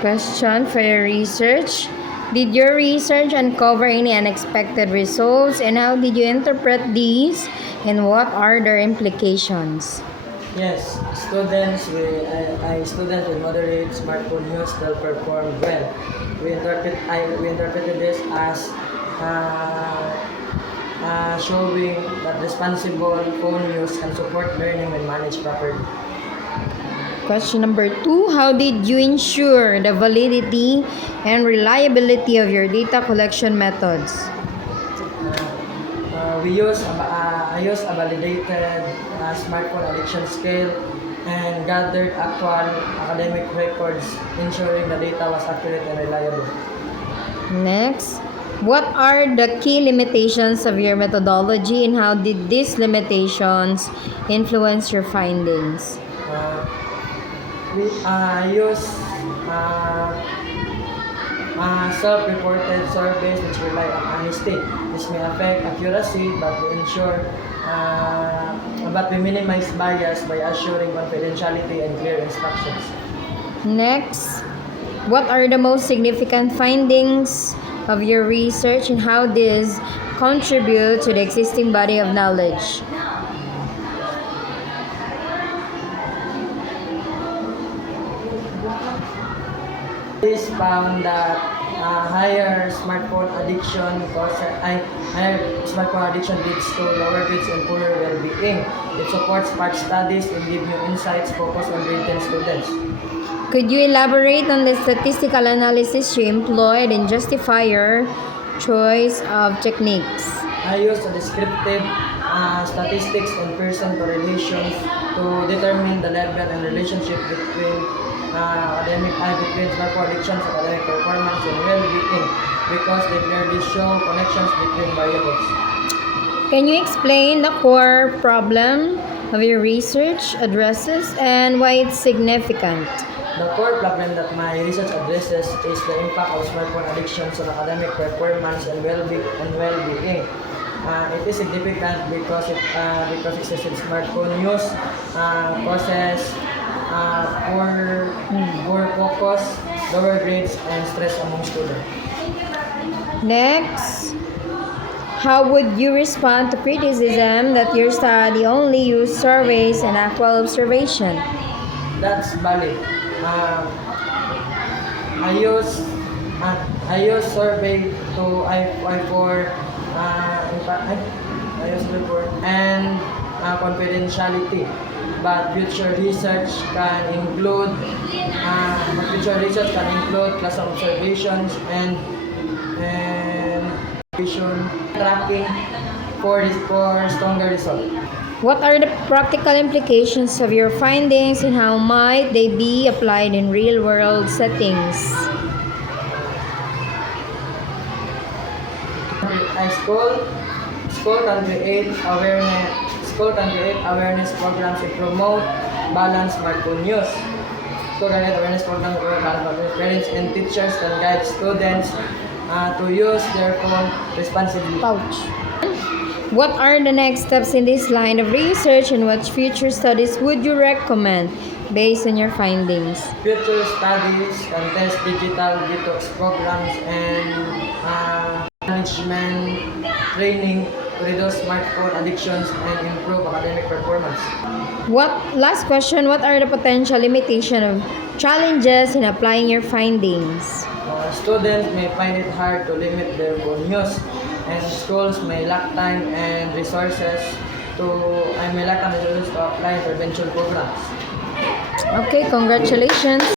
Question for your research. Did your research uncover any unexpected results, and how did you interpret these, and what are their implications? Yes, students with moderate smartphone use still perform well. We interpreted this as uh, showing that responsible phone use can support learning when managed properly. Question number 2. How did you ensure the validity and reliability of your data collection methods? I use a validated smartphone addiction scale and gathered actual academic records, ensuring the data was accurate and reliable. Next, what are the key limitations of your methodology, and how did these limitations influence your findings? Uh, we use uh, self-reported surveys which rely on honesty. This may affect accuracy, but we minimize bias by assuring confidentiality and clear instructions. Next, what are the most significant findings of your research, and how these contribute to the existing body of knowledge? This found that higher smartphone addiction leads to lower grades and poorer well-being. It supports past studies and gives new insights focused on grade 10 students. Could you elaborate on the statistical analysis you employed and justify your choice of techniques? I used a descriptive statistics and Pearson correlations to determine the level and relationship between smartphone addictions, academic performance, and well-being because they clearly show connections between variables. Can you explain the core problem of your research addresses and why it's significant? The core problem that my research addresses is the impact of smartphone addictions on academic performance and well-being. It is significant because excessive smartphone use causes poor focus, lower grades, and stress among students. Next, how would you respond to criticism that your study only used surveys and actual observation? That's valid. I use survey to I for I use report and confidentiality. But future research can include class observations and vision tracking for stronger results. What are the practical implications of your findings, and how might they be applied in real-world settings? School can create awareness programs to promote balanced smartphone use. School can create awareness programs to promote balanced smartphone use. Parents and teachers can guide students to use their phone responsibly. Pouch. What are the next steps in this line of research, and what future studies would you recommend based on your findings? Future studies can test digital detox programs and management training to reduce smartphone addictions and improve academic performance. Last question, what are the potential limitation of challenges in applying your findings? Students may find it hard to limit their phone use, and schools may lack time and resources to apply intervention programs. Okay, congratulations.